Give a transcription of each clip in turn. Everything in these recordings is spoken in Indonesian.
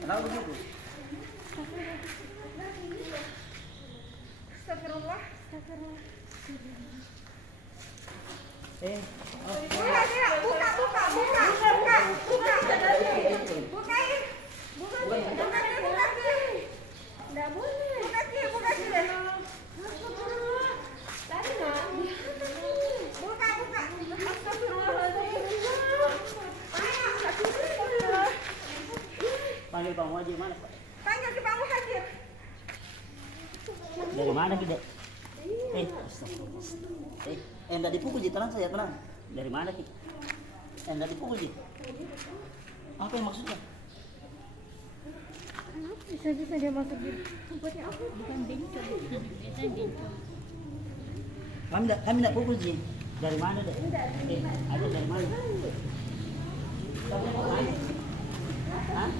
Kenapa begitu? Astagfirullah, astagfirullah. Buka. Nggak boleh. Buka. Tadi nggak. Buka. Astagfirullah. Panggil Bang Wajib mana, Pak? Panggil ke Bang Muhajir. Dari mana kita? Enggak dipukul Ji, tenang saya, tenang. Dari mana kita? Enggak dipukul Ji. Apa yang maksudnya? Bisa dia masuk di tempatnya apa? Bukan bengkel. Kami enggak pukul Ji. Dari mana deh? Ada dari mana? Kamu dari mana? Hah?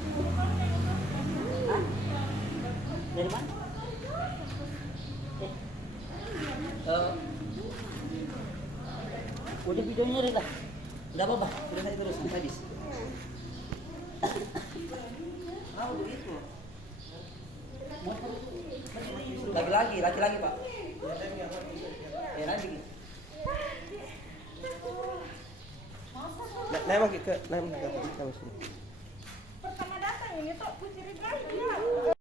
Dari mana? Udah videonya Rita. Enggak apa-apa, sudah saya terus habis. Begitu. Laki-laki Pak. Nanti. Naik ke sini. Pertama datang ini tuh kucing